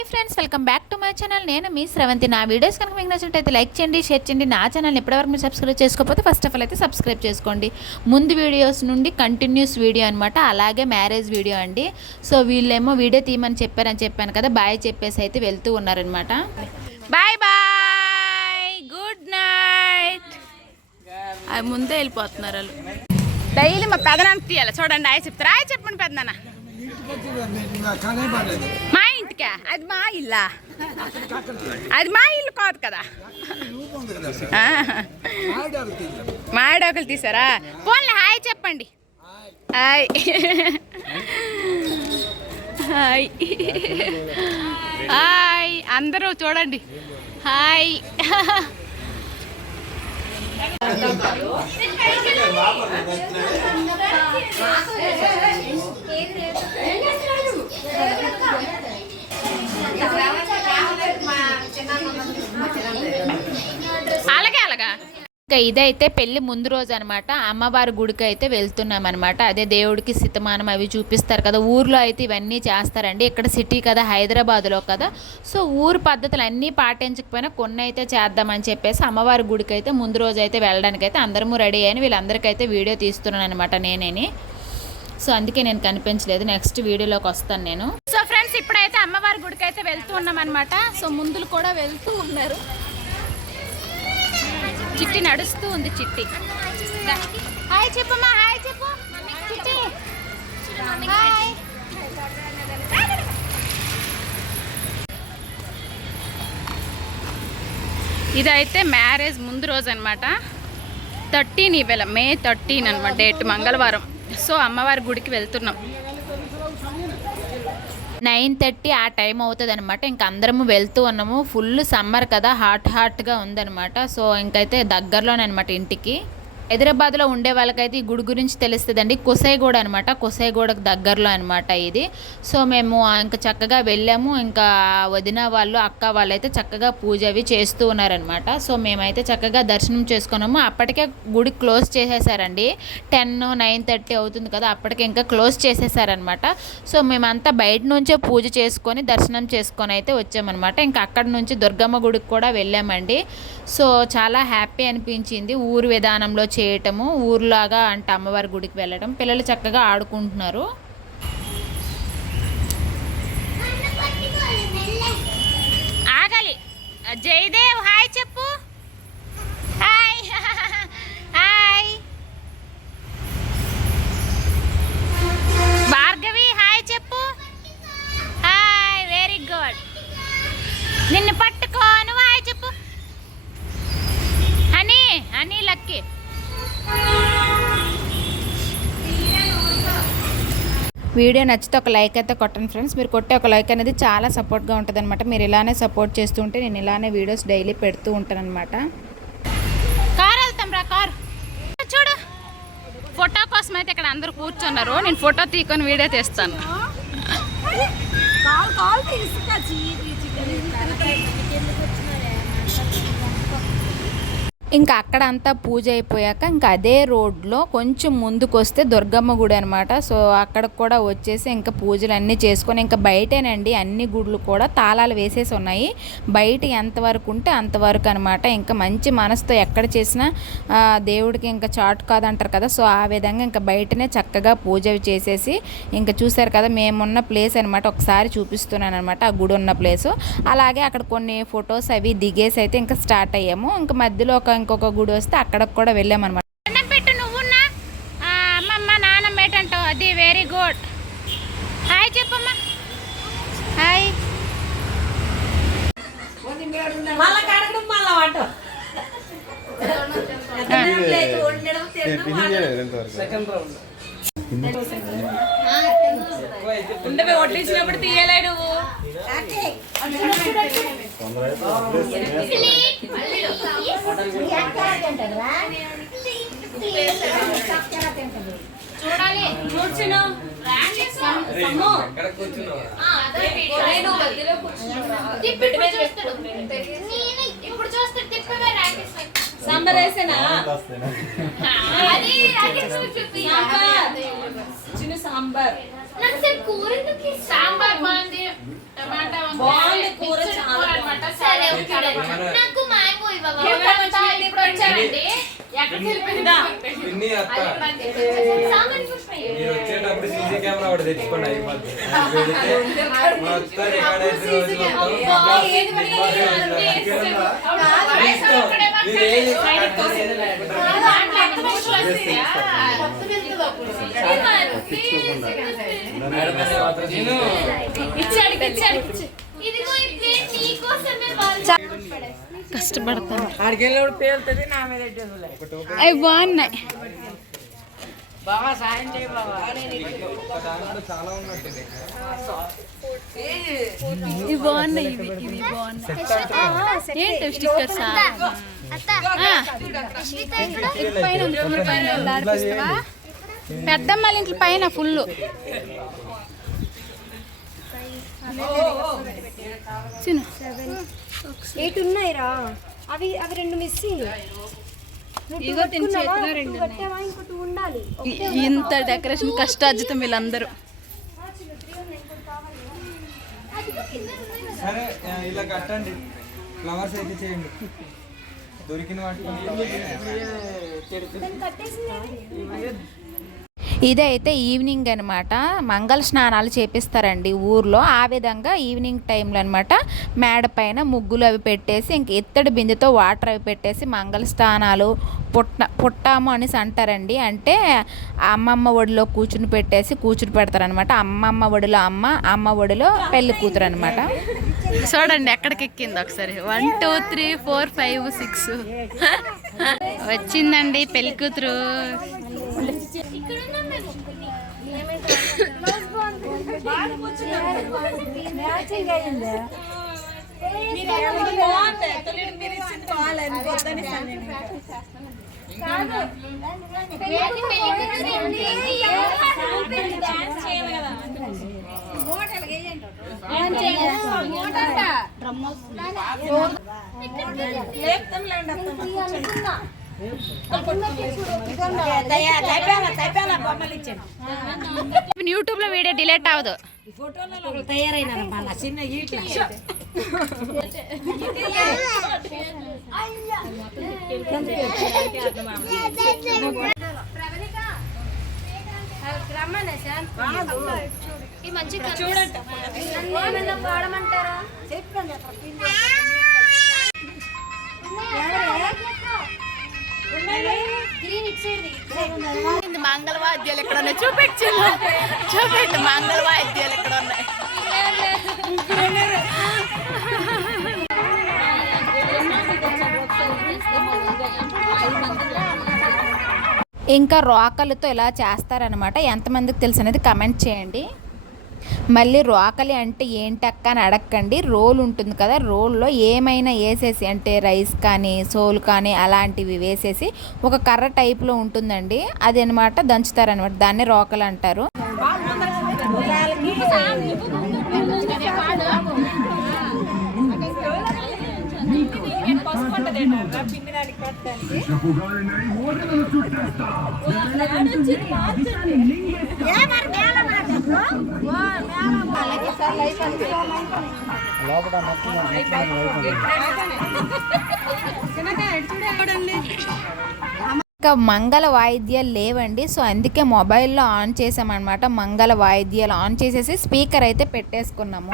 Hi friends, welcome back to my channel. నేను మీ శ్రవంతి. నా videos కనుక మీకు నచ్చినట్టయితే లైక్ చేయండి, షేర్ చేయండి. నా ఛానల్ని ఎప్పటివరకు మీరు సబ్స్క్రైబ్ చేసుకోకపోతే ఫస్ట్ ఆఫ్ ఆల్ అయితే సబ్స్క్రైబ్ చేసుకోండి. ముందు వీడియోస్ నుండి కంటిన్యూస్ వీడియో అనమాట, అలాగే మ్యారేజ్ వీడియో అండి. సో వీళ్ళేమో వీడియో తీయమని చెప్పాను కదా, బాయ్ చెప్పేసి అయితే వెళ్తూ ఉన్నారనమాట. Bye bye, good night. అది ముందే వెళ్ళిపోతున్నారు వాళ్ళు. డైలీ మా పెదనాన్న తీయాలి చూడండి. ఆయన చెప్తారు, ఆయన చెప్పండి పెదనాన్న. మా ఇంటికా? అది మా ఇల్లా? అది మా ఇల్లు కాదు కదా. మామిడాకులు తీసారా? పోన్లే, హాయ్ చెప్పండి. హాయ్ హాయ్ హాయ్ అందరూ చూడండి. హాయ్. అలాగా ఇంకా ఇదైతే పెళ్లి ముందు రోజు అనమాట. అమ్మవారి గుడికి అయితే వెళ్తున్నాం అనమాట. అదే దేవుడికి శతమానం అవి చూపిస్తారు కదా, ఊర్లో అయితే ఇవన్నీ చేస్తారండి. ఇక్కడ సిటీ కదా, హైదరాబాద్లో కదా. సో ఊరు పద్ధతులు అన్నీ పాటించకపోయినా కొన్ని అయితే చేద్దామని చెప్పేసి అమ్మవారి గుడికి అయితే ముందు రోజు అయితే వెళ్ళడానికి అయితే అందరము రెడీ అయ్యి వీళ్ళందరికైతే వీడియో తీస్తున్నాను అనమాట నేనేని. సో అందుకే నేను కనిపించలేదు, నెక్స్ట్ వీడియోలోకి వస్తాను నేను. సో ఫ్రెండ్స్, ఇప్పుడైతే అమ్మవారి గుడికి అయితే వెళ్తూ ఉన్నాం అనమాట. సో ముందులు కూడా వెళ్తూ ఉన్నారు. చిట్టి నడుస్తూ ఉంది. చిట్టి హాయ్ చెప్పమ్మా. హాయ్ చెప్పు చిట్టి. హాయ్. ఇదైతే మ్యారేజ్ ముందు రోజు అనమాట. 13 ఇవాళ May 13 అనమాట, డేట్ మంగళవారం. సో అమ్మవారి గుడికి వెళ్తున్నాం. 9:30 ఆ టైం అవుతుంది అనమాట. ఇంక అందరము వెళ్తూ ఉన్నాము. ఫుల్ సమ్మర్ కదా, హాట్గా ఉందనమాట. సో ఇంకైతే దగ్గరలోనే అనమాట ఇంటికి. హైదరాబాద్లో ఉండే వాళ్ళకైతే ఈ గుడి గురించి తెలుస్తుందండి. కుసైగూడ అనమాట, కుసైగూడకు దగ్గరలో అనమాట ఇది. సో మేము ఇంకా చక్కగా వెళ్ళాము. ఇంకా వదిన వాళ్ళు అక్క వాళ్ళు అయితే చక్కగా పూజ అవి చేస్తూ ఉన్నారనమాట. సో మేమైతే చక్కగా దర్శనం చేసుకున్నాము. అప్పటికే గుడి క్లోజ్ చేసేసారండి. 10, 9:30 అవుతుంది కదా, అప్పటికే ఇంకా క్లోజ్ చేసేసారనమాట. సో మేమంతా బయట నుంచే పూజ చేసుకొని దర్శనం చేసుకొని అయితే వచ్చామన్నమాట. ఇంకా అక్కడ నుంచి దుర్గమ్మ గుడికి కూడా వెళ్ళామండి. సో చాలా హ్యాపీ అనిపించింది ఊరు విధానంలో చేయటము, ఊర్లాగా అంటే అమ్మవారి గుడికి వెళ్ళడం. పిల్లలు చక్కగా ఆడుకుంటున్నారు. ఆగాలి. జయదేవ్ హాయ్ చెప్పు. Hi hi. భార్గవి హాయ్ చెప్పు. Hi, very good. నిన్ను పట్టుకోను హాయ్ చెప్పు. Honey lucky. వీడియో నచ్చితే ఒక లైక్ అయితే కొట్టండి ఫ్రెండ్స్. మీరు కొట్టే ఒక లైక్ అనేది చాలా సపోర్ట్గా ఉంటుంది అనమాట. మీరు ఇలానే సపోర్ట్ చేస్తూ ఉంటే నేను ఇలానే వీడియోస్ డైలీ పెడుతూ ఉంటాను అనమాట. కార్ వెళ్తాం రా, కార్ చూడు. ఫోటో కోసం అయితే ఇక్కడ అందరూ కూర్చున్నారు. నేను ఫోటో తీకొని వీడియో తీస్తాను. ఇంకా అక్కడ అంతా పూజ అయిపోయాక ఇంకా అదే రోడ్లో కొంచెం ముందుకు వస్తే దుర్గమ్మ గుడి అనమాట. సో అక్కడికి కూడా వచ్చేసి ఇంకా పూజలు అన్నీ చేసుకొని ఇంకా బయటేనండి అన్ని గుడులు కూడా తాళాలు వేసేసి ఉన్నాయి. బయట ఎంతవరకు ఉంటే అంతవరకు అనమాట. ఇంకా మంచి మనసుతో ఎక్కడ చేసినా దేవుడికి ఇంకా చాటు కాదంటారు కదా. సో ఆ విధంగా ఇంకా బయటనే చక్కగా పూజ చేసేసి ఇంకా చూసారు కదా మేమున్న ప్లేస్ అనమాట. ఒకసారి చూపిస్తున్నాను అనమాట ఆ గుడి ఉన్న ప్లేసు. అలాగే అక్కడ కొన్ని ఫొటోస్ అవి దిగేసి అయితే ఇంకా స్టార్ట్ అయ్యాము. ఇంకా మధ్యలో ఇంకొక గుడి వస్తే అక్కడికి కూడా వెళ్ళామన్నమాట. పెట్టు నువ్వున్నా అమ్మమ్మ నాన్నమ్మ ఏంటంటావు, అది వెరీ గుడ్. హాయ్ చెప్పమ్మా. హాయ్. ఉండవే వడ్డించినప్పుడు తీయలేడు. చూడాలి కూర్చును. ఇప్పుడు చూస్తే సాంబార్ వేసేనా? చిన్న సాంబార్. సాంబార్ బాగుంది. టమాటా నాకు మ్యాంగో ఇవ్వవా? ఇప్పుడు వచ్చారండి. పిన్ని అత్త మీరు వచ్చేటప్పుడు సీసీ కెమెరా ఒకటి తెచ్చుకోండి అయిపోద్ది. మొత్తం రికార్డ్ అయితే రోజులు కష్టపడతాను. అవి బాగున్నాయి. చాలా ఉన్నట్టుంది. ఇవి బాగున్నాయి. ఇవి బాగున్నాయి. ఏంటి స్టిక్కర్స్? పెద్దమ్మ ఇంట్లో పైన ఫుల్. చిన్న 8 ఉన్నాయిరా. అవి రెండు మిస్సింగ్. ఇగో తిని చేతిలో 2 ఇంకోటి ఉండాలి. ఇంత డెకరేషన్ కష్టార్జితం వీళ్ళందరూ. సరే ఇలా కట్టండి, ఫ్లవర్స్ అయితే చేయండి. దొరికిన వాటికి ఇదైతే ఈవినింగ్ అనమాట. మంగళ స్నానాలు చేపిస్తారండి ఊర్లో. ఆ విధంగా ఈవినింగ్ టైంలో అనమాట మేడ పైన ముగ్గులు అవి పెట్టేసి ఇంక ఇత్తడి బిందెతో వాటర్ అవి పెట్టేసి మంగళ స్నానాలు పుట్టాము అనేసి అంటారండి. అంటే అమ్మమ్మ ఒడిలో కూర్చుని పెడతారనమాట. అమ్మమ్మ ఒడిలో అమ్మ ఒడిలో పెళ్లి కూతురు అనమాట. చూడండి ఎక్కడికి ఎక్కింది ఒకసారి. 1 2 3 4 5 6 వచ్చిందండి పెళ్లి కూతురు. యూట్యూబ్ లో వీడియో డిలీట్ అవ్వదు. మంగళవాద్యాలు ఎక్కడ ఉన్నాయి చూపెట్టు మంగళవాద్యాలు ఎక్కడ ఉన్నాయి. ఇంకా రోకలతో ఇలా చేస్తారనమాట. ఎంతమందికి తెలుసు అనేది కమెంట్ చేయండి. మళ్ళీ రోకలి అంటే ఏంటక్క అని అడగండి. రోల్ ఉంటుంది కదా, రోల్లో ఏమైనా వేసేసి అంటే రైస్ కానీ సోలు కానీ అలాంటివి వేసేసి ఒక కర్ర టైప్లో ఉంటుందండి, అది అనమాట దంచుతారనమాట. దాన్ని రోకలు అంటారు. ఇంకా మంగళ వాయిద్యాలు లేవండి. సో అందుకే మొబైల్లో ఆన్ చేసామన్నమాట. మంగళ వాయిద్యాలు ఆన్ చేసేసి స్పీకర్ అయితే పెట్టేసుకున్నాము.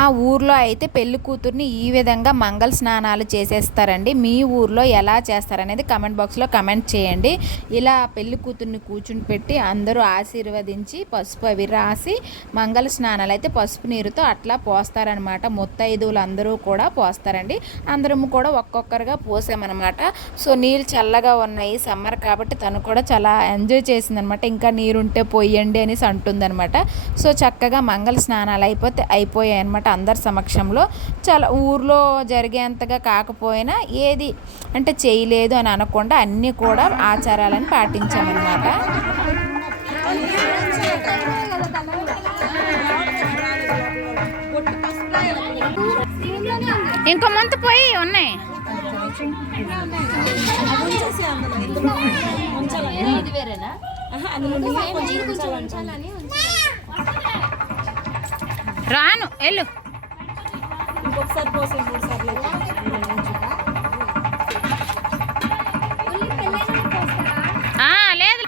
ఆ ఊర్లో అయితే పెళ్లి కూతుర్ని ఈ విధంగా మంగళ స్నానాలు చేసేస్తారండి. మీ ఊర్లో ఎలా చేస్తారనేది కమెంట్ బాక్స్లో కమెంట్ చేయండి. ఇలా పెళ్లి కూతుర్ని కూర్చుని పెట్టి అందరూ ఆశీర్వదించి పసుపు అవి రాసి మంగళ స్నానాలు అయితే పసుపు నీరుతో అట్లా పోస్తారనమాట. ముత్తైదువులు అందరూ కూడా పోస్తారండి. అందరము కూడా ఒక్కొక్కరుగా పోసామన్నమాట. సో నీళ్ళు చల్లగా ఉన్నాయి, సమ్మర్ కాబట్టి తను కూడా చాలా ఎంజాయ్ చేసిందనమాట. ఇంకా నీరుంటే పోయండి అనేసి అంటుందన్నమాట. సో చక్కగా మంగళ స్నానాలు అయిపోయాయి అనమాట అందరి సమక్షంలో. చాలా ఊర్లో జరిగేంతగా కాకపోయినా ఏది అంటే చేయలేదు అని అనకుండా అన్నీ కూడా ఆచారాలను పాటించామన్నమాట. ఇంకో మంత్ పోయి ఉన్నాయి. ఇది వేరేనా? రాను వెళ్ళు. ఇంకొకసారి పోసే 3 సార్లు లేదు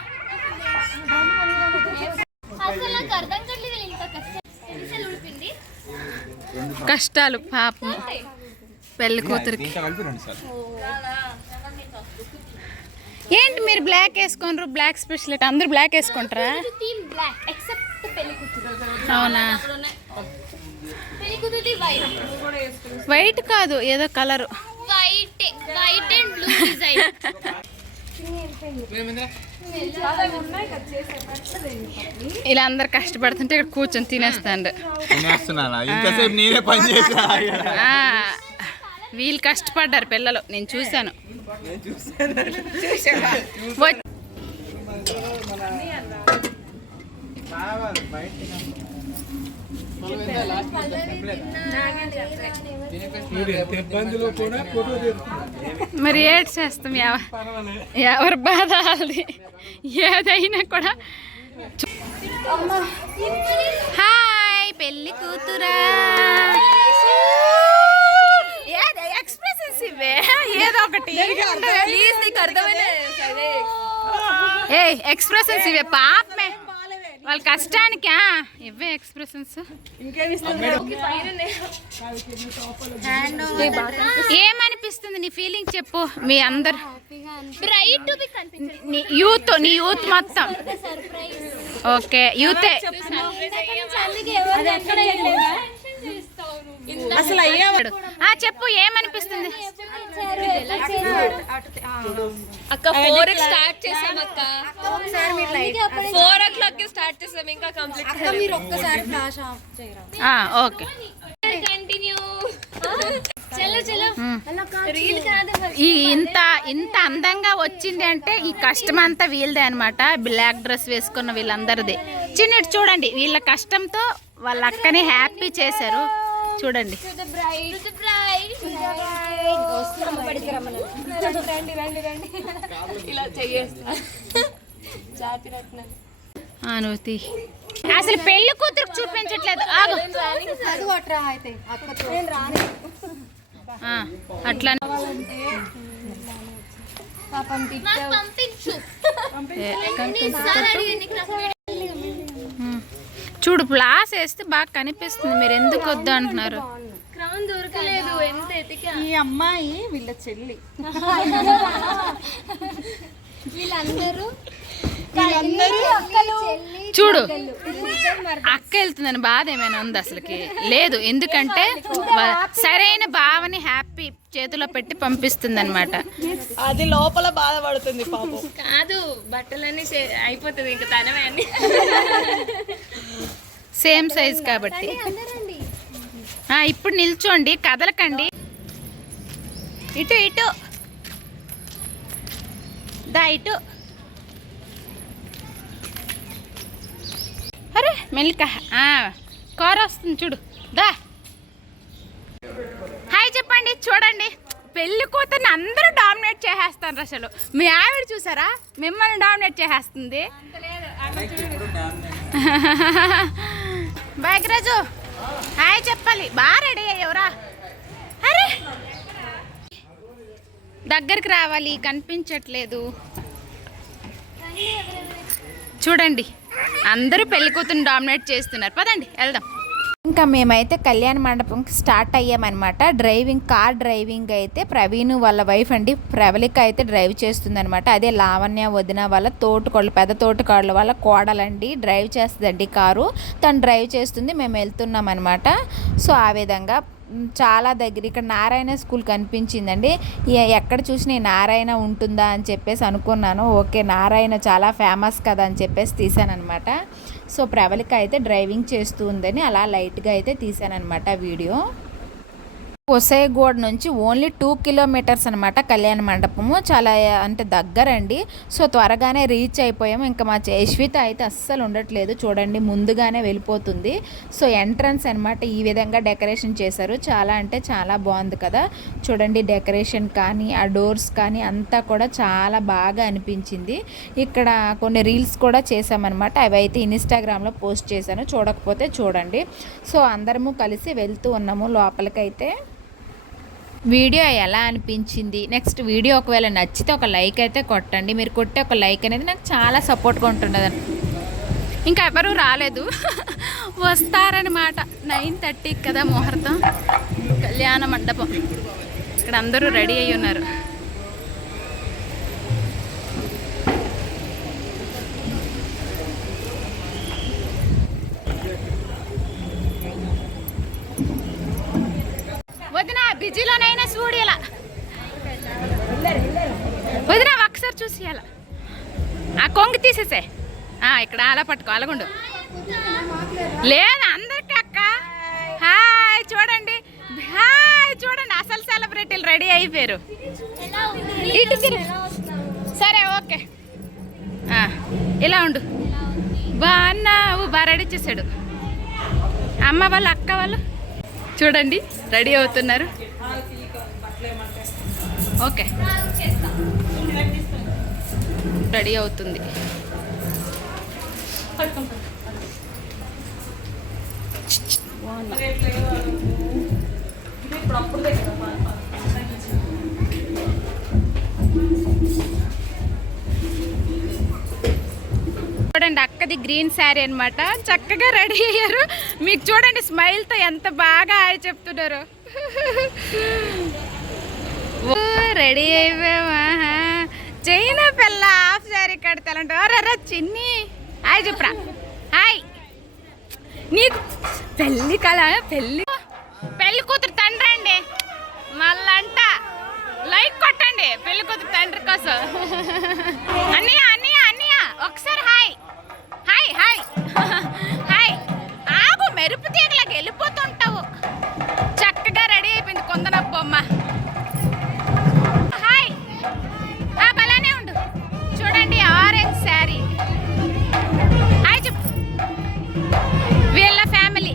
కష్టాలు పాపం పెళ్లి కూతురికి. ఏంటి మీరు బ్లాక్ వేసుకోనరు? బ్లాక్ స్పెషల్ అందరు బ్లాక్ వేసుకుంటారా? అవునా? వైట్ కాదు ఏదో కలరు. ఇలా అందరు కష్టపడుతుంటే ఇక్కడ కూర్చొని తినేస్తాండు. వీళ్ళు కష్టపడ్డారు పిల్లలు, నేను చూశాను. మరి ఏడ్ చేస్తాం, ఎవరి బాధ అది. ఏదైనా కూడా. హాయ్ పెళ్లి కూతురా, ఎక్స్ప్రెషన్స్ ఇవే ఏదో ఒకటి. ఏ ఎక్స్ప్రెషన్స్ ఇవే పాపమే వాళ్ళ కష్టానికి ఇవే ఎక్స్ప్రెషన్స్. ఏమనిపిస్తుంది నీ ఫీలింగ్ చెప్పు. మీ అందరు నీ యూత్ మొత్తం ఓకే యూతే. అసలు చెప్పు ఏమనిపిస్తుంది అక్క? 4 స్టార్ట్ చేసాం అక్క. 4 o'clock కి స్టార్ట్ చేసాం, ఇంకా కంప్లీట్ అక్క. మీరు ఒక్కసారి ఫ్లాష్ ఆఫ్ చేయరా? Okay continue. చలో చలో. ఇంత అందంగా వచ్చింది అంటే ఈ కష్టం అంతా వీళ్ళదే అనమాట. బ్లాక్ డ్రెస్ వేసుకున్న వీళ్ళందరిది. చిన్నటి చూడండి, వీళ్ళ కష్టంతో వాళ్ళ అక్కని హ్యాపీ చేశారు. చూడండి అనుతి అసలు పెళ్లి కూతురు చూపించట్లేదు. అట్లా చూడు ప్లాస్ వేస్తే బాగా కనిపిస్తుంది. మీరు ఎందుకు వద్దు అంటున్నారు? ఈ అమ్మాయి వీళ్ళ చెల్లి. చూడు అక్క వెళ్తుందని బాధ ఏమైనా ఉంది? అసలుకి లేదు. ఎందుకంటే సరైన భావని హ్యాపీ చేతిలో పెట్టి పంపిస్తుంది అనమాట. అది లోపల బాధపడుతుంది పాపం. కాదు బట్టలన్నీ అయిపోతుంది ఇంకా తనమే అన్ని సేమ్ సైజ్ కాబట్టి. ఇప్పుడు నిల్చోండి, కదలకండి. ఇటు ఇటు దా ఇటు. అరే మెల్లిక కార్ వస్తుంది చూడు. దా హాయ్ చెప్పండి. చూడండి పెళ్లి కూతుర్ని అందరూ డామినేట్ చేసేస్తారు. అసలు మీ ఆవిడ చూసారా మిమ్మల్ని డామినేట్ చేసేస్తుంది. భాగ్యరాజు హాయ్ చెప్పాలి. బాగా రెడీ అయ్యవరా? అరే దగ్గరికి రావాలి, కనిపించట్లేదు. చూడండి అందరూ పెళ్లి కూతుర్ని డామినేట్ చేస్తున్నారు. పదండి వెళ్దాం. ఇంకా మేమైతే కళ్యాణ మండపంకి స్టార్ట్ అయ్యామన్నమాట. కార్ డ్రైవింగ్ అయితే ప్రవీణ్ వాళ్ళ వైఫ్ అండి ప్రవళిక అయితే డ్రైవ్ చేస్తుందన్నమాట. అదే లావణ్య వదిన వాళ్ళ తోటకోళ్ళు, పెద్ద తోటకోళ్ళ వాళ్ళ కోడలండి డ్రైవ్ చేస్తుందండి కారు. తను డ్రైవ్ చేస్తుంది, మేము వెళ్తున్నాం అనమాట. సో ఆ విధంగా చాలా దగ్గర ఇక్కడ నారాయణ స్కూల్ కనిపించిందండి. ఎక్కడ చూసినా నారాయణ ఉంటుందా అని చెప్పేసి అనుకున్నాను. ఓకే నారాయణ చాలా ఫేమస్ కదా అని చెప్పేసి తీసానమాట. సో ప్రవళిక అయితే డ్రైవింగ్ చేస్తూ ఉందని అలా లైట్గా అయితే తీసానమాట వీడియో. కొసైగూడ నుంచి ఓన్లీ 2 కిలోమీటర్స్ అనమాట కళ్యాణ మండపము. చాలా అంటే దగ్గరండి. సో త్వరగానే రీచ్ అయిపోయాము. ఇంకా మా యశ్విత అయితే అస్సలు ఉండట్లేదు, చూడండి ముందుగానే వెళ్ళిపోతుంది. సో ఎంట్రన్స్ అనమాట ఈ విధంగా డెకరేషన్ చేశారు. చాలా అంటే చాలా బాగుంది కదా, చూడండి డెకరేషన్ కానీ ఆ డోర్స్ కానీ అంతా కూడా చాలా బాగా అనిపించింది. ఇక్కడ కొన్ని రీల్స్ కూడా చేసామన్నమాట, అవి అయితే ఇన్స్టాగ్రామ్లో పోస్ట్ చేశాను, చూడకపోతే చూడండి. సో అందరము కలిసి వెళ్తూ ఉన్నాము లోపలికైతే. వీడియో ఎలా అనిపించింది, నెక్స్ట్ వీడియో ఒకవేళ నచ్చితే ఒక లైక్ అయితే కొట్టండి. మీరు కొట్టే ఒక లైక్ అనేది నాకు చాలా సపోర్ట్గా ఉంటున్నది. ఇంకా ఎవరు రాలేదు, వస్తారనమాట. 9:30 కదా ముహూర్తం, కళ్యాణ మండపం. ఇక్కడ అందరూ రెడీ అయ్యి ఉన్నారు. వదిన బిజీలోనైనా చూడు ఇలా, వదిన ఒకసారి చూసి అలా ఆ కొంగు తీసేసే. ఇక్కడ అలా పట్టుకో, అలాగుండు. లేదు అందరికీ అక్క హాయ్ చూడండి, హాయ్ చూడండి, అసలు సెలబ్రిటీలు రెడీ అయిపోయారు. సరే ఓకే, ఇలా ఉండు. బాగున్నావు, బాగా రెడీ చేశాడు. అమ్మ వాళ్ళు అక్క వాళ్ళు చూడండి రెడీ అవుతున్నారు. ఓకే రెడీ అవుతుంది. చూడండి అక్కది గ్రీన్ శారీ అనమాట, చక్కగా రెడీ అయ్యారు. మీకు చూడండి స్మైల్తో ఎంత బాగా హాయ్ చెప్తున్నారు. రెడీ అయిపోయామా, చైనా పిల్ల హాఫ్ శారీ కడతాలంట. రా చిన్ని హాయ్ చెప్పురా, హాయ్. నీకు పెళ్ళి కళ, పెళ్ళి కూతురు తండ్రి అండి మళ్ళంట. లైక్ కొట్టండి పెళ్ళి కూతురు తండ్రి కోసం. అన్నయ్య అన్నయ్య అన్నయ్య ఒకసారి హాయ్ హాయ్ హాయ్ హాయ్. ఆగు, మెరుపు తీగలాగా వెళ్ళిపోతుంటావు. చక్కగా రెడీ అయిపోయింది కొందనబ్బమ్మ. హాయ్, అలానే ఉండు. చూడండి ఆరెంజ్ శారీ. హాయ్ చెప్పు, వీళ్ళ ఫ్యామిలీ.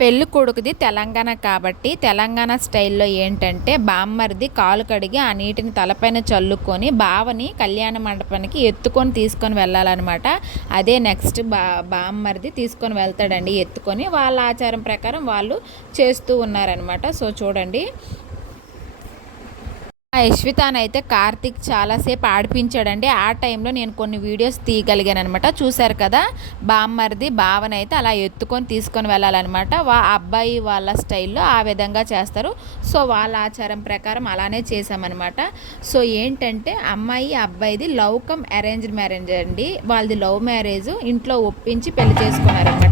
పెళ్ళి కొడుకుది తెలంగాణ కాబట్టి తెలంగాణ స్టైల్లో ఏంటంటే బామ్మరిది కాలు కడిగి ఆ నీటిని తలపైన చల్లుకొని బావని కళ్యాణ మండపానికి ఎత్తుకొని తీసుకొని వెళ్ళాలన్నమాట. అదే నెక్స్ట్ బామ్మరిది తీసుకొని వెళ్తాడండి ఎత్తుకొని. వాళ్ళ ఆచారం ప్రకారం వాళ్ళు చేస్తూ ఉన్నారనమాట. సో చూడండి యశ్వితానైతే కార్తీక్ చాలాసేపు ఆడిపించాడండి. ఆ టైంలో నేను కొన్ని వీడియోస్ తీయగలిగాను అనమాట. చూశారు కదా, బామ్మరిది బావనైతే అలా ఎత్తుకొని తీసుకొని వెళ్ళాలన్నమాట. అబ్బాయి వాళ్ళ స్టైల్లో ఆ విధంగా చేస్తారు. సో వాళ్ళ ఆచారం ప్రకారం అలానే చేసామన్నమాట. సో ఏంటంటే అమ్మాయి అబ్బాయిది లవ్ కమ్ అరేంజ్డ్ మ్యారేజ్ అండి. వాళ్ళది లవ్ మ్యారేజ్, ఇంట్లో ఒప్పించి పెళ్లి చేసుకున్నారనమాట.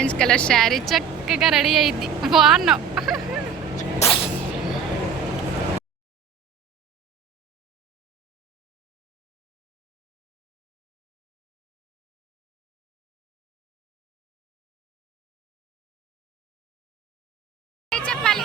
ఆరెంజ్ కలర్ శారీ చక్కగా రెడీ అయింది, బాగున్నావు. చెప్పాలి.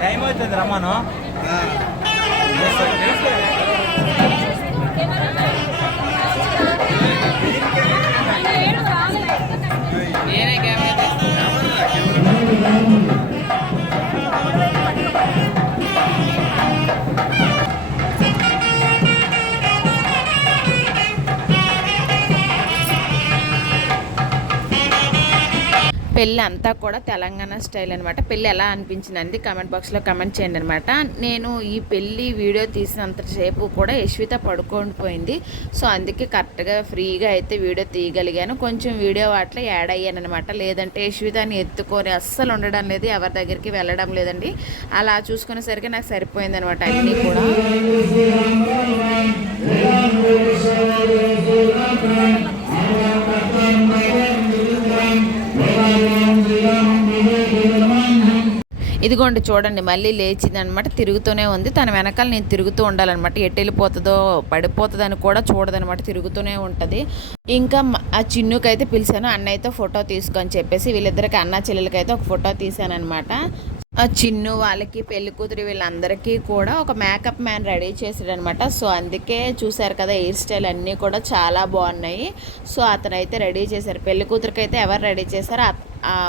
టైం అవుతుంది రమ్మను. నేనే కెమెరా పెళ్ళి అంతా కూడా తెలంగాణ స్టైల్ అనమాట. పెళ్ళి ఎలా అనిపించిందండి కామెంట్ బాక్స్లో కామెంట్ చేయండి అనమాట. నేను ఈ పెళ్ళి వీడియో తీసినంతసేపు కూడా యశ్విత పడుకోండిపోయింది. సో అందుకే కరెక్ట్గా ఫ్రీగా అయితే వీడియో తీయగలిగాను. కొంచెం వీడియో వాటిలో యాడ్ అయ్యాను అనమాట. లేదంటే యశ్వితని ఎత్తుకొని అస్సలు ఉండడం లేదు, ఎవరి దగ్గరికి వెళ్ళడం లేదండి. అలా చూసుకునేసరికి నాకు సరిపోయింది అనమాట అన్నీ కూడా. ఇదిగోండి చూడండి, మళ్ళీ లేచింది అనమాట, తిరుగుతూనే ఉంది. తన వెనకాల నేను తిరుగుతూ ఉండాలన్నమాట. ఎటు వెళ్ళిపోతుందో పడిపోతుందని కూడా చూడదనమాట, తిరుగుతూనే ఉంటుంది. ఇంకా ఆ చిన్నుకైతే పిలిచాను, అన్నయ్యతో ఫోటో తీసుకొని చెప్పేసి వీళ్ళిద్దరికి అన్న చెల్లెలకైతే ఒక ఫోటో తీసాను అనమాట. చిన్ను వాళ్ళకి పెళ్లి కూతురు వీళ్ళందరికీ కూడా ఒక మేకప్ మ్యాన్ రెడీ చేసాడనమాట. సో అందుకే చూసారు కదా, హెయిర్ స్టైల్ అన్నీ కూడా చాలా బాగున్నాయి. సో అతనైతే రెడీ చేశారు. పెళ్లి కూతురికి అయితే ఎవరు రెడీ చేశారో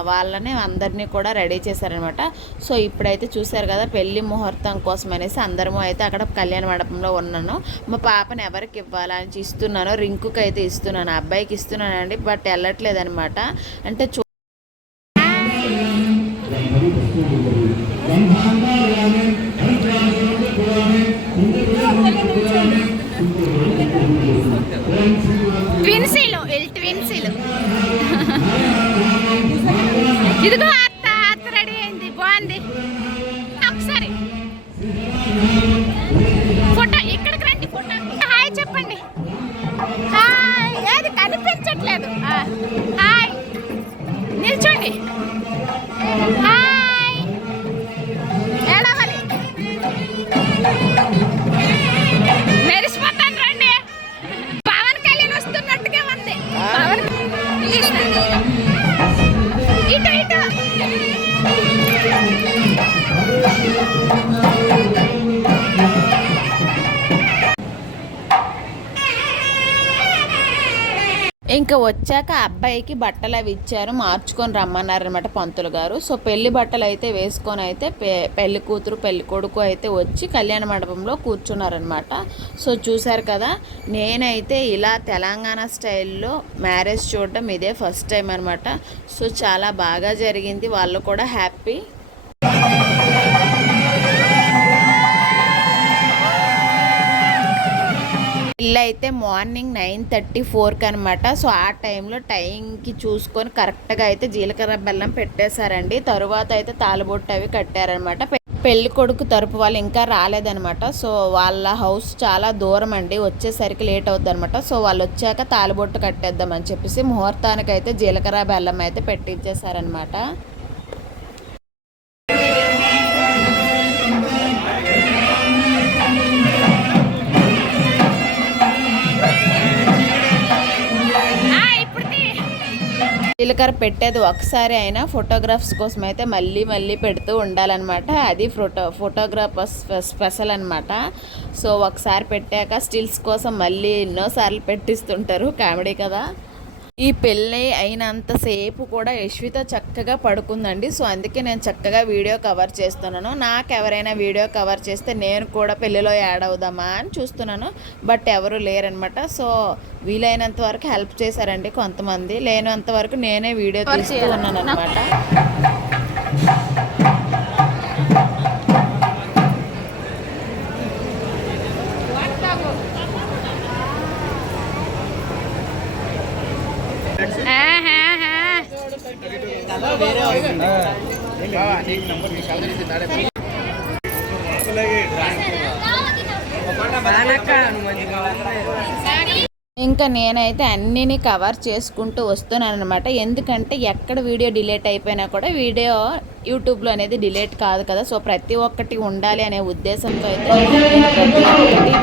వాళ్ళని అందరినీ కూడా రెడీ చేశారనమాట. సో ఇప్పుడైతే చూసారు కదా, పెళ్లి ముహూర్తం కోసం అనేసి అందరము అయితే అక్కడ కళ్యాణ మండపంలో ఉన్నాను. మా పాపని ఎవరికి ఇవ్వాలని ఇస్తున్నాను, రింకుకి అయితే ఇస్తున్నాను, అబ్బాయికి ఇస్తున్నానండి. బట్ వెళ్ళట్లేదు అనమాట. అంటే ట్విన్సీలు ఇదిగో అత్త రెడీ అయింది, బాగుంది. ఒకసారి ఫోటో ఇక్కడికి రండి, ఫోటో హాయ్ చెప్పండి. హాయ్, ఏది కనిపించట్లేదు. హాయ్ నిల్చోండి. హాయ్ ఏడవాలి, మెరిసిపోతాను రండి. పవన్ కళ్యాణ్ వస్తున్నట్టుగా ఉంది. ఇటు ఇటు ఇంకా వచ్చాక అబ్బాయికి బట్టలు అవి ఇచ్చారు, మార్చుకొని రమ్మన్నారనమాట పంతులు గారు. సో పెళ్లి బట్టలు అయితే వేసుకొని అయితే పెళ్లి కూతురు పెళ్లి కొడుకు అయితే వచ్చి కళ్యాణ మండపంలో కూర్చున్నారనమాట. సో చూసారు కదా, నేనైతే ఇలా తెలంగాణ స్టైల్లో మ్యారేజ్ చూడడం ఇదే ఫస్ట్ టైం అనమాట. సో చాలా బాగా జరిగింది, వాళ్ళు కూడా హ్యాపీ. ఇల్లు అయితే మార్నింగ్ 9:34కి అనమాట. సో ఆ టైంలో టైంకి చూసుకొని కరెక్ట్గా అయితే జీలకర్ర బెల్లం పెట్టేశారండి. తరువాత అయితే తాళబొట్టు అవి కట్టారనమాట. పెళ్లి కొడుకు తరపు వాళ్ళు ఇంకా రాలేదనమాట. సో వాళ్ళ హౌస్ చాలా దూరం అండి, వచ్చేసరికి లేట్ అవుతుంది అనమాట. సో వాళ్ళు వచ్చాక తాళబొట్టు కట్టేద్దామని చెప్పేసి ముహూర్తానికి అయితే జీలకర్ర బెల్లం అయితే పెట్టించేశారనమాట. జీలకర్ర పెట్టేది ఒకసారి అయినా ఫోటోగ్రాఫ్స్ కోసం అయితే మళ్ళీ మళ్ళీ పెడుతూ ఉండాలన్నమాట. అది ఫోటోగ్రాఫర్స్ స్పెషల్ అనమాట. సో ఒకసారి పెట్టాక స్టిల్స్ కోసం మళ్ళీ ఎన్నోసార్లు పెట్టిస్తుంటారు, కామెడీ కదా. ఈ పెళ్ళి అయినంతసేపు కూడా యశ్విత చక్కగా పడుకుందండి. సో అందుకే నేను చక్కగా వీడియో కవర్ చేస్తున్నాను. నాకు ఎవరైనా వీడియో కవర్ చేస్తే నేను కూడా పెళ్ళిలో యాడ్ అవుదామా అని చూస్తున్నాను. బట్ ఎవరు లేరనమాట. సో వీలైనంత వరకు హెల్ప్ చేశారండి కొంతమంది, లేనంత వరకు నేనే వీడియో తీస్తూ ఉన్నాను అనమాట. ఇంకా నేనైతే అన్నిని కవర్ చేసుకుంటూ వస్తున్నాను అనమాట. ఎందుకంటే ఎక్కడ వీడియో డిలీట్ అయిపోయినా కూడా వీడియో యూట్యూబ్లో అనేది డిలీట్ కాదు కదా. సో ప్రతి ఒక్కటి ఉండాలి అనే ఉద్దేశంతో అయితే నేను ప్రతి ఒక్కటి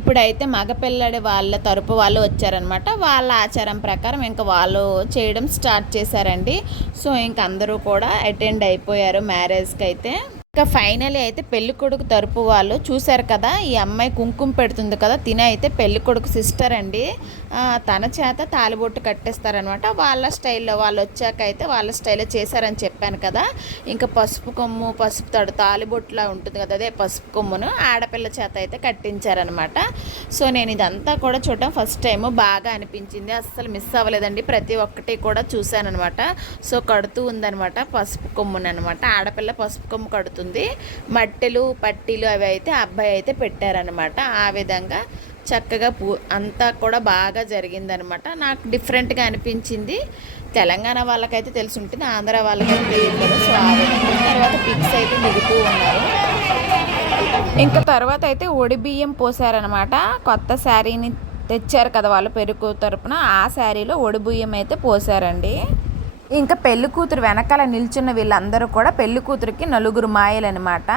ఇప్పుడైతే మగపిల్లడి వాళ్ళ తరపు వాళ్ళు వచ్చారనమాట. వాళ్ళ ఆచారం ప్రకారం ఇంకా వాళ్ళు చేయడం స్టార్ట్ చేశారండి. సో ఇంక అందరూ కూడా అటెండ్ అయిపోయారు మ్యారేజ్కి అయితే. ఇంకా ఫైనలీ అయితే పెళ్లి కొడుకు తరపు వాళ్ళు చూశారు కదా, ఈ అమ్మాయి కుంకుమ పెడుతుంది కదా, తిన అయితే పెళ్లి కొడుకు సిస్టర్ అండి. తన చేత తాలిబొట్టు కట్టేస్తారనమాట. వాళ్ళ స్టైల్లో వాళ్ళు వచ్చాక అయితే వాళ్ళ స్టైల్లో చేశారని చెప్పాను కదా. ఇంకా పసుపు కొమ్ము, పసుపు తడు, తాలిబొట్టులా ఉంటుంది కదా, అదే పసుపు కొమ్మును ఆడపిల్ల చేత అయితే కట్టించారనమాట. సో నేను ఇదంతా కూడా చూడడం ఫస్ట్ టైం, బాగా అనిపించింది. అస్సలు మిస్ అవ్వలేదండి, ప్రతి ఒక్కటి కూడా చూశాను అనమాట. సో కడుతూ ఉందనమాట పసుపు కొమ్మును అనమాట. ఆడపిల్ల పసుపు కొమ్ము కడుతుంది. మట్టెలు పట్టీలు అవి అయితే అబ్బాయి అయితే పెట్టారనమాట. ఆ విధంగా చక్కగా అంతా కూడా బాగా జరిగిందనమాట. నాకు డిఫరెంట్గా అనిపించింది. తెలంగాణ వాళ్ళకైతే తెలిసి ఉంటుంది, ఆంధ్ర వాళ్ళకైతే తెలియదు కదా. సో ఆ విధంగా తర్వాత పిక్స్ అయితే దిగుతూ ఉన్నారు. ఇంకా తర్వాత అయితే ఒడి బియ్యం పోసారనమాట. కొత్త శారీని తెచ్చారు కదా వాళ్ళు పెరుగు తరపున, ఆ శారీలో ఒడి బియ్యం అయితే పోసారండి. ఇంకా పెళ్లి కూతురు వెనకాల నిల్చున్న వీళ్ళందరూ కూడా పెళ్లి కూతురికి నలుగురు మాయలు అనమాట.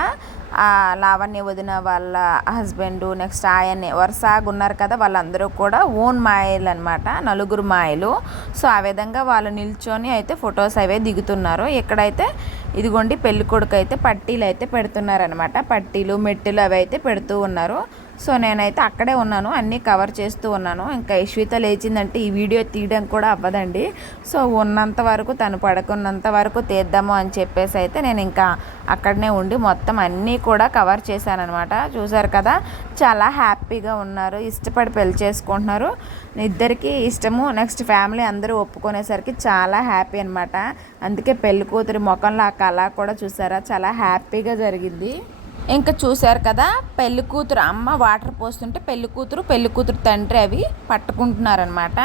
లావణ్య వదిన వాళ్ళ హస్బెండ్, నెక్స్ట్ ఆయన్ని వరుసగా ఉన్నారు కదా, వాళ్ళందరూ కూడా ఓన్ మాయలు అనమాట, నలుగురు మాయలు. సో ఆ విధంగా వాళ్ళు నిల్చొని అయితే ఫొటోస్ అవే దిగుతున్నారు. ఇక్కడైతే ఇదిగోండి పెళ్లి కొడుకు అయితే పట్టీలు అయితే పెడుతున్నారనమాట. పట్టీలు మెట్టెలు అవి అయితే పెడుతూ ఉన్నారు. సో నేనైతే అక్కడే ఉన్నాను, అన్నీ కవర్ చేస్తూ ఉన్నాను. ఇంకా యశ్విత లేచిందంటే ఈ వీడియో తీయడం కూడా అవ్వదండి. సో ఉన్నంత వరకు, తను పడుకున్నంత వరకు తీద్దాము అని చెప్పేసి అయితే నేను ఇంకా అక్కడనే ఉండి మొత్తం అన్నీ కూడా కవర్ చేశానమాట. చూసారు కదా, చాలా హ్యాపీగా ఉన్నారు, ఇష్టపడి పెళ్లి చేసుకుంటున్నారు. ఇద్దరికి ఇష్టము, నెక్స్ట్ ఫ్యామిలీ అందరూ ఒప్పుకునేసరికి చాలా హ్యాపీ అనమాట. అందుకే పెళ్లి కూతురి ముఖంలో ఆ కళ కూడా చూసారా, చాలా హ్యాపీగా జరిగింది. ఇంకా చూశారు కదా, పెళ్లి కూతురు అమ్మ వాటర్ పోస్తుంటే పెళ్లి కూతురు తండ్రి అవి పట్టుకుంటున్నారనమాట.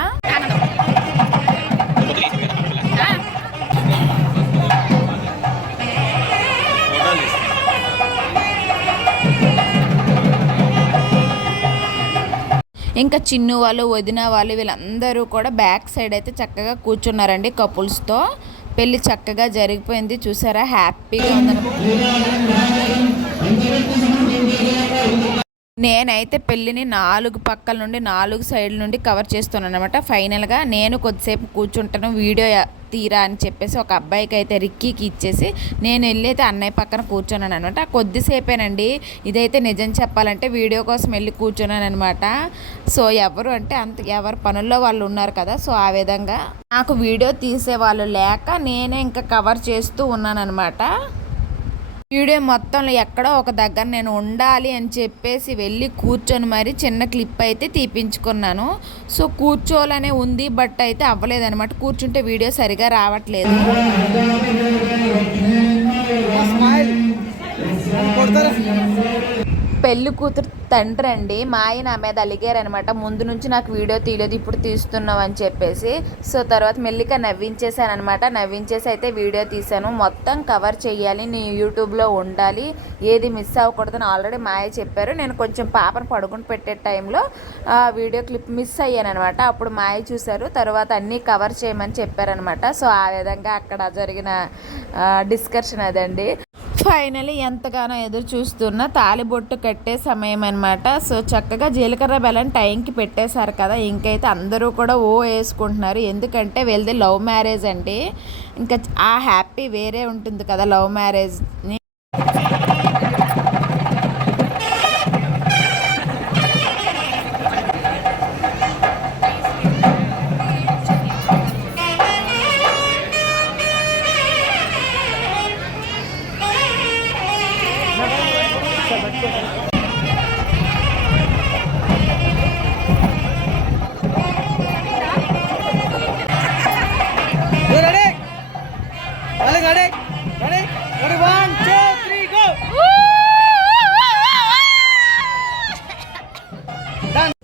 ఇంకా చిన్ను వాళ్ళు, వదిన వాళ్ళు వీళ్ళందరూ కూడా బ్యాక్ సైడ్ అయితే చక్కగా కూర్చున్నారండి కపుల్స్తో. పెళ్ళి చక్కగా జరిగిపోయింది. చూసారా, హ్యాపీగా ఉందన్నమాట. నేనైతే పెళ్ళిని 4 పక్కల నుండి 4 సైడ్ల నుండి కవర్ చేస్తున్నాను అనమాట. ఫైనల్గా నేను కొద్దిసేపు కూర్చుంటాను వీడియో తీరా అని చెప్పేసి ఒక అబ్బాయికి అయితే రిక్కీకి ఇచ్చేసి నేను వెళ్ళి అయితే అన్నయ్య పక్కన కూర్చున్నాను అనమాట. కొద్దిసేపేనండి, ఇదైతే నిజం చెప్పాలంటే వీడియో కోసం వెళ్ళి కూర్చున్నాను అనమాట. సో ఎవరు పనుల్లో వాళ్ళు ఉన్నారు కదా. సో ఆ విధంగా నాకు వీడియో తీసే వాళ్ళు లేక నేనే ఇంకా కవర్ చేస్తూ ఉన్నాను అనమాట. వీడియో మొత్తంలో ఎక్కడో ఒక దగ్గర నేను ఉండాలి అని చెప్పేసి వెళ్ళి కూర్చొని మరి చిన్న క్లిప్ అయితే తీపించుకున్నాను. సో కూర్చోవాలనే ఉంది, బట్ అయితే అవ్వలేదన్నమాట. కూర్చుంటే వీడియో సరిగా రావట్లేదు. పెళ్లి కూతురు తండ్రి అండి, మా ఆయన నా మీద అలిగారనమాట. ముందు నుంచి నాకు వీడియో తీయలేదు, ఇప్పుడు తీస్తున్నావు అని చెప్పేసి. సో తర్వాత మెల్లిగా నవ్వించేసి అయితే వీడియో తీశాను. మొత్తం కవర్ చేయాలి, నీ యూట్యూబ్లో ఉండాలి, ఏది మిస్ అవ్వకూడదని ఆల్రెడీ మాయ చెప్పారు. నేను కొంచెం పాపను పడుకుని పెట్టే టైంలో వీడియో క్లిప్ మిస్ అయ్యాను అనమాట. అప్పుడు మాయ చూశారు, తర్వాత అన్నీ కవర్ చేయమని చెప్పారనమాట. సో ఆ విధంగా అక్కడ జరిగిన డిస్కషన్ అదండి. ఫైనలీ ఎంతగానో ఎదురు చూస్తున్న తాలిబొట్టు కట్టే సమయం అనమాట. సో చక్కగా జీలకర్ర బెల్లం టైంకి పెట్టేశారు కదా, ఇంకైతే అందరూ కూడా ఓ వేసుకుంటున్నారు. ఎందుకంటే వీళ్ళది లవ్ మ్యారేజ్ అండి. ఇంకా ఆ హ్యాపీ వేరే ఉంటుంది కదా లవ్ మ్యారేజ్ని.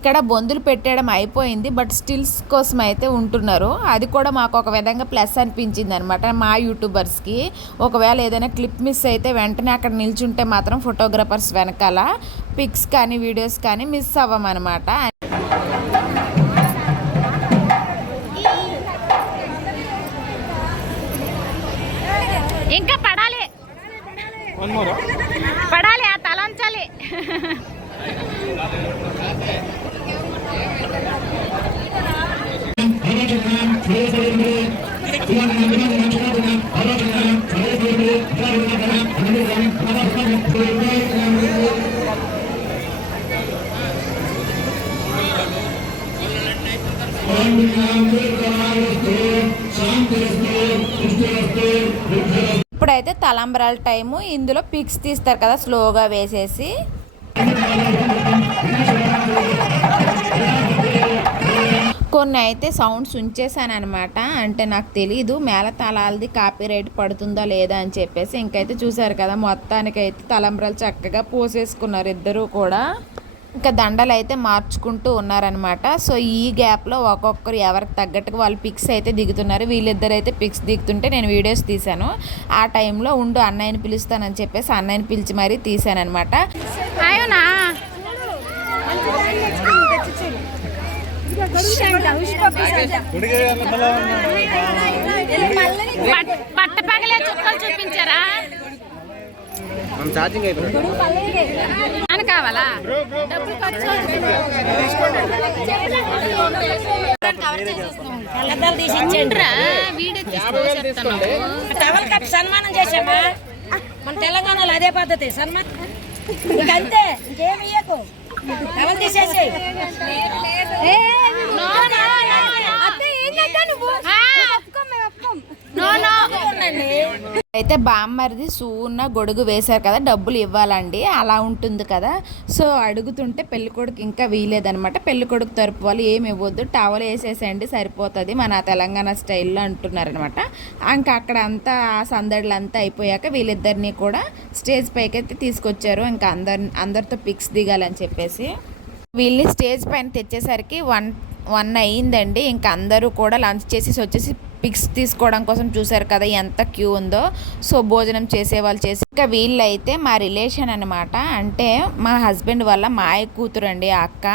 ఇక్కడ బొందులు పెట్టడం అయిపోయింది, బట్ స్టిల్స్ కోసం అయితే ఉంటున్నారు. అది కూడా మాకు ఒక విధంగా ప్లస్ అనిపించింది అనమాట మా యూట్యూబర్స్కి. ఒకవేళ ఏదైనా క్లిప్ మిస్ అయితే వెంటనే అక్కడ నిల్చుంటే మాత్రం ఫోటోగ్రాఫర్స్ వెనకాల పిక్స్ కానీ వీడియోస్ కానీ మిస్ అవ్వమన్నమాట. ఇంకా పడాలి పడాలి ఆ తలంచాలి. ఇప్పుడైతే తలంబ్రాల టైము. ఇందులో పిక్స్ తీస్తారు కదా స్లోగా వేసేసి. కొన్ని అయితే సౌండ్స్ ఉంచేసాను అనమాట, అంటే నాకు తెలీదు మేళతాళాలది కాపీ రైట్ పడుతుందా లేదా అని చెప్పేసి. ఇంకైతే చూసారు కదా మొత్తానికైతే తలంబ్రాలు చక్కగా పోసేసుకున్నారు ఇద్దరు కూడా. ఇంకా దండలు అయితే మార్చుకుంటూ ఉన్నారనమాట. సో ఈ గ్యాప్లో ఒక్కొక్కరు ఎవరికి తగ్గట్టుగా వాళ్ళు పిక్స్ అయితే దిగుతున్నారు. వీళ్ళిద్దరు అయితే పిక్స్ దిగుతుంటే నేను వీడియోస్ తీశాను. ఆ టైంలో ఉండు అన్నయ్యని పిలుస్తానని చెప్పేసి అన్నయ్యని పిలిచి మరీ తీశాను అనమాట. అవునా పట్టపగలే చుక్కలు చూపించారా? కావాలా సన్మానం చేసామా మన తెలంగాణలో అదే పద్ధతి. సన్మానం అంతే, ఇంకేమి ఇయ్యకు, టవల్ తీసేసి. అయితే బామ్మరిది సూన్న గొడుగు వేశారు కదా, డబ్బులు ఇవ్వాలండి, అలా ఉంటుంది కదా. సో అడుగుతుంటే పెళ్ళికొడుకు ఇంకా వీలేదనమాట. పెళ్ళికొడుకు తరపు వాళ్ళు ఏమి ఇవ్వద్దు, టవల్ వేసేసేయండి సరిపోతుంది మన తెలంగాణ స్టైల్లో అంటున్నారనమాట. ఇంకా అక్కడ అంతా సందడులు అంతా అయిపోయాక వీళ్ళిద్దరిని కూడా స్టేజ్ పైకి అయితే తీసుకొచ్చారు. ఇంకా అందరితో పిక్స్ దిగాలని చెప్పేసి వీళ్ళని స్టేజ్ పైన తెచ్చేసరికి 1 అయ్యిందండి. ఇంకా అందరూ కూడా లంచ్ చేసేసి వచ్చేసి పిక్స్ తీసుకోవడం కోసం చూసారు కదా ఎంత క్యూ ఉందో. సో భోజనం చేసేవాళ్ళు చేసి ఇంకా వీళ్ళైతే మా రిలేషన్ అనమాట, అంటే మా హస్బెండ్ వాళ్ళ మాయ కూతురు అండి ఆ అక్క,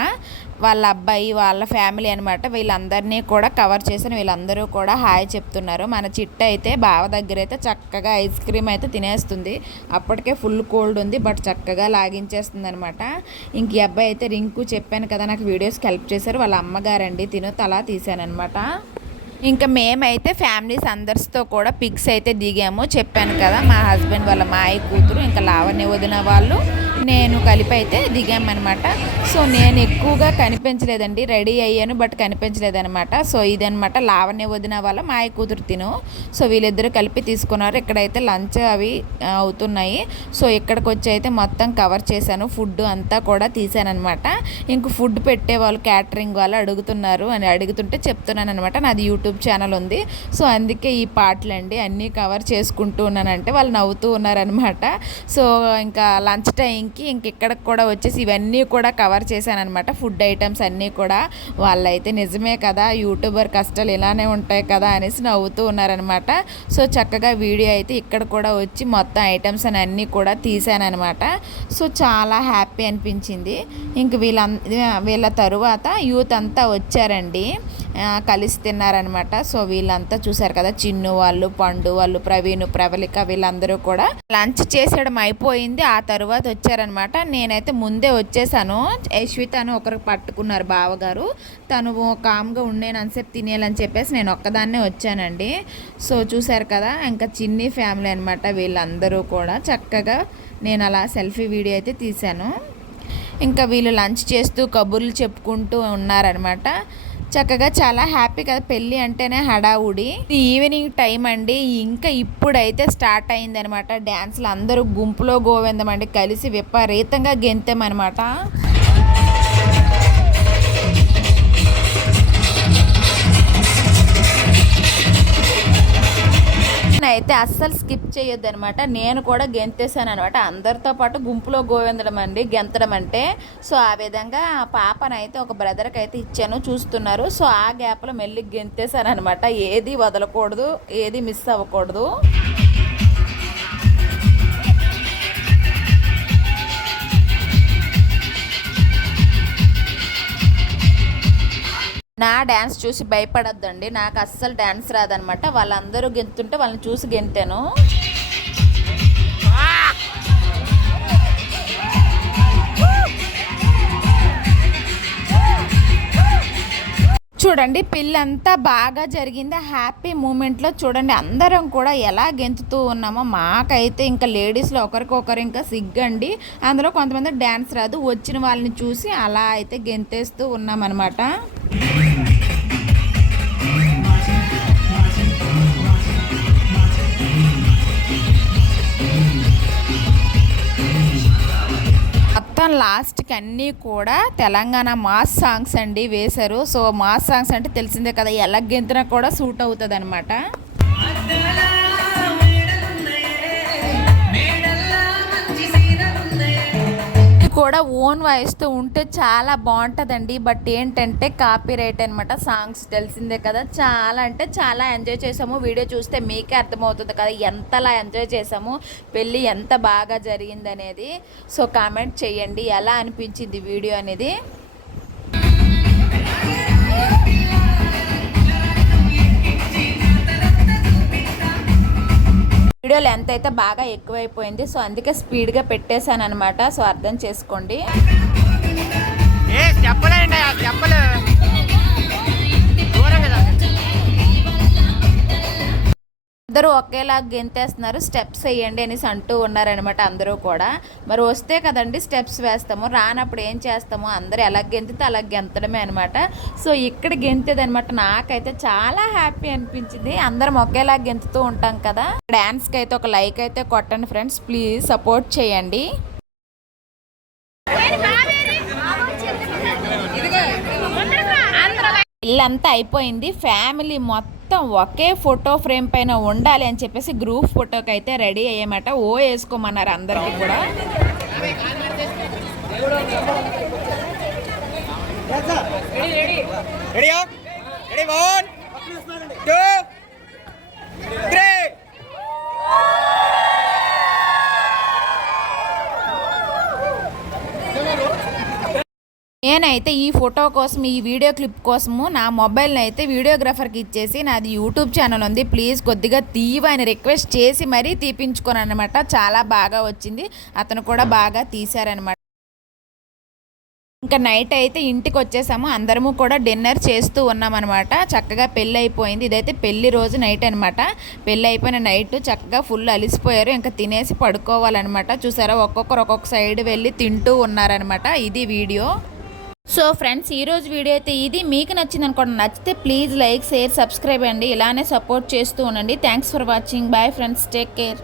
వాళ్ళ అబ్బాయి వాళ్ళ ఫ్యామిలీ అనమాట. వీళ్ళందరినీ కూడా కవర్ చేసిన వీళ్ళందరూ కూడా హాయ్ చెప్తున్నారు. మన చిట్ట అయితే బావ దగ్గర అయితే చక్కగా ఐస్ క్రీమ్ అయితే తినేస్తుంది. అప్పటికే ఫుల్ కోల్డ్ ఉంది, బట్ చక్కగా లాగించేస్తుంది అనమాట. ఇంక ఈ అబ్బాయి అయితే రింకు చెప్పాను కదా నాకు వీడియోస్కి హెల్ప్ చేశారు, వాళ్ళ అమ్మగారండి తిను తలా తీశానమాట. ఇంకా మేమైతే ఫ్యామిలీస్ అందరితో కూడా పిక్స్ అయితే దిగాము. చెప్పాను కదా మా హస్బెండ్ వాళ్ళ మాయ కూతురు ఇంకా లావణ్య వదిన వాళ్ళు నేను కలిపి అయితే దిగామన్నమాట. సో నేను ఎక్కువగా కనిపించలేదండి, రెడీ అయ్యాను బట్ కనిపించలేదనమాట. సో ఇదనమాట లావణ్య వదిన వాళ్ళ మాయ కూతురు తిను. సో వీళ్ళిద్దరూ కలిపి తీసుకున్నారు. ఇక్కడైతే లంచ్ అవి అవుతున్నాయి. సో ఇక్కడికి వచ్చి అయితే మొత్తం కవర్ చేశాను, ఫుడ్ అంతా కూడా తీసానమాట. ఇంక ఫుడ్ పెట్టే వాళ్ళు క్యాటరింగ్ వాళ్ళు అడుగుతున్నారు అని అడుగుతుంటే చెప్తున్నాను అనమాట నాది యూట్యూబ్ ఛానల్ ఉంది. సో అందుకే ఈ పాటలండి అన్నీ కవర్ చేసుకుంటూ ఉన్నానంటే వాళ్ళు నవ్వుతూ ఉన్నారనమాట. సో ఇంకా లంచ్ టైం టైంకి ఇక్కడికి కూడా వచ్చేసి ఇవన్నీ కూడా కవర్ చేశానమాట. ఫుడ్ ఐటమ్స్ అన్నీ కూడా. వాళ్ళైతే నిజమే కదా యూట్యూబర్ కష్టాలు ఇలానే ఉంటాయి కదా అనేసి నవ్వుతూ ఉన్నారనమాట. సో చక్కగా వీడియో అయితే ఇక్కడ కూడా వచ్చి మొత్తం ఐటమ్స్ అన్నీ కూడా తీసానమాట. సో చాలా హ్యాపీ అనిపించింది. ఇంక వీళ్ళ తరువాత యూత్ అంతా వచ్చారండి, కలిసి తిన్నారనమాట. సో వీళ్ళంతా చూసారు కదా, చిన్ను వాళ్ళు, పండు వాళ్ళు, ప్రవీణ్, ప్రవళిక వీళ్ళందరూ కూడా లంచ్ చేసేయడం అయిపోయింది. ఆ తర్వాత వచ్చారనమాట. నేనైతే ముందే వచ్చేసాను. యశ్విత అని ఒకరు పట్టుకున్నారు బావగారు, తను కామ్గా ఉండేనంతసేపు తినేయాలని చెప్పేసి నేను ఒక్కదాన్నే వచ్చానండి. సో చూసారు కదా, ఇంకా చిన్ని ఫ్యామిలీ అనమాట వీళ్ళందరూ కూడా. చక్కగా నేను అలా సెల్ఫీ వీడియో అయితే తీశాను. ఇంకా వీళ్ళు లంచ్ చేస్తూ కబుర్లు చెప్పుకుంటూ ఉన్నారనమాట. చక్కగా చాలా హ్యాపీ కదా, పెళ్ళి అంటేనే హడావుడి. ఈవినింగ్ టైం అండి, ఇంకా ఇప్పుడైతే స్టార్ట్ అయింది అనమాట డ్యాన్స్లు. అందరూ గుంపులో గోవిందం అండి కలిసి విపరీతంగా గెంతామన్నమాట. అయితే అస్సలు స్కిప్ చేయొద్దు అనమాట. నేను కూడా గెంతేసాను అనమాట, అందరితో పాటు గుంపులో గోవిందడం అండి గెంతడం అంటే. సో ఆ విధంగా పాపనైతే ఒక బ్రదర్కి అయితే ఇచ్చాను, చూస్తున్నారు. సో ఆ గ్యాప్లో మెల్లికి గెంతేసాను అనమాట. ఏది వదలకూడదు, ఏది మిస్ అవ్వకూడదు. నా డ్యాన్స్ చూసి భయపడద్దండి, నాకు అస్సలు డ్యాన్స్ రాదనమాట. వాళ్ళందరూ గెంతుంటే వాళ్ళని చూసి గెంతాను. చూడండి పిల్లంతా బాగా జరిగింది. హ్యాపీ మూమెంట్లో చూడండి అందరం కూడా ఎలా గెంతుతూ ఉన్నామో. మాకైతే ఇంకా లేడీస్లో ఒకరికొకరు ఇంకా సిగ్గండి. అందులో కొంతమంది డ్యాన్స్ రాదు, వచ్చిన వాళ్ళని చూసి అలా అయితే గెంతేస్తూ ఉన్నామన్నమాట. మొత్తం లాస్ట్కి అన్నీ కూడా తెలంగాణ మాస్ సాంగ్స్ అండి వేశారు. సో మాస్ సాంగ్స్ అంటే తెలిసిందే కదా, ఎలా గెంతినా కూడా సూట్ అవుతుంది అనమాట. కూడా ఓన్ వాయిస్తో ఉంటే చాలా బాగుంటుందండి. బట్ ఏంటంటే కాపీ రైట్ అనమాట. సాంగ్స్ తెలిసిందే కదా, చాలా అంటే చాలా ఎంజాయ్ చేసాము. వీడియో చూస్తే మీకే అర్థమవుతుంది కదా ఎంతలా ఎంజాయ్ చేసాము, పెళ్ళి ఎంత బాగా జరిగింది అనేది. సో కామెంట్ చేయండి ఎలా అనిపించింది వీడియో అనేది. వీడియో లెంత్ అయితే బాగా ఎక్కువైపోయింది. సో అందుకే స్పీడ్గా పెట్టేశాను అనమాట. సో అర్థం చేసుకోండి. అందరూ ఒకేలా గెంతేస్తున్నారు, స్టెప్స్ వేయండి అనేసి అంటూ ఉన్నారనమాట అందరూ కూడా. మరి వస్తే కదండి స్టెప్స్ వేస్తాము, రానప్పుడు ఏం చేస్తాము, అందరూ ఎలా గెంతితే అలా గెంతడమే అనమాట. సో ఇక్కడ గెంతేది అనమాట. నాకైతే చాలా హ్యాపీ అనిపించింది. అందరం ఒకేలా గెంతుతూ ఉంటాం కదా. డ్యాన్స్కి అయితే ఒక లైక్ అయితే కొట్టండి ఫ్రెండ్స్, ప్లీజ్ సపోర్ట్ చేయండి. ఇల్లంతా అయిపోయింది. ఫ్యామిలీ మొత్తం ఒకే ఫోటో ఫ్రేమ్ పైన ఉండాలి అని చెప్పేసి గ్రూప్ ఫోటోకి అయితే రెడీ అయ్యామట. ఓ వేసుకోమన్నారు అందరికీ కూడా. నేనైతే ఈ ఫోటో కోసం, ఈ వీడియో క్లిప్ కోసము నా మొబైల్ని అయితే వీడియోగ్రాఫర్కి ఇచ్చేసి, నాది యూట్యూబ్ ఛానల్ ఉంది ప్లీజ్ కొద్దిగా తీయని రిక్వెస్ట్ చేసి మరీ తీపించుకోను అనమాట. చాలా బాగా వచ్చింది, అతను కూడా బాగా తీశారనమాట. ఇంకా నైట్ అయితే ఇంటికి వచ్చేసాము. అందరము కూడా డిన్నర్ చేస్తూ ఉన్నామన్నమాట. చక్కగా పెళ్ళి అయిపోయింది. ఇదైతే పెళ్లి రోజు నైట్ అనమాట. పెళ్ళి అయిపోయిన నైట్ చక్కగా ఫుల్ అలిసిపోయారు. ఇంకా తినేసి పడుకోవాలన్నమాట. చూసారా ఒక్కొక్కరు ఒక్కొక్క సైడ్ వెళ్ళి తింటూ ఉన్నారనమాట. ఇది వీడియో. సో ఫ్రెండ్స్ ఈరోజు వీడియో అయితే ఇది. మీకు నచ్చింది అనుకోండి. నచ్చితే ప్లీజ్ లైక్, షేర్, సబ్స్క్రైబ్ అండి. ఇలానే సపోర్ట్ చేస్తూ ఉండండి. Thanks for watching. Bye friends, take care.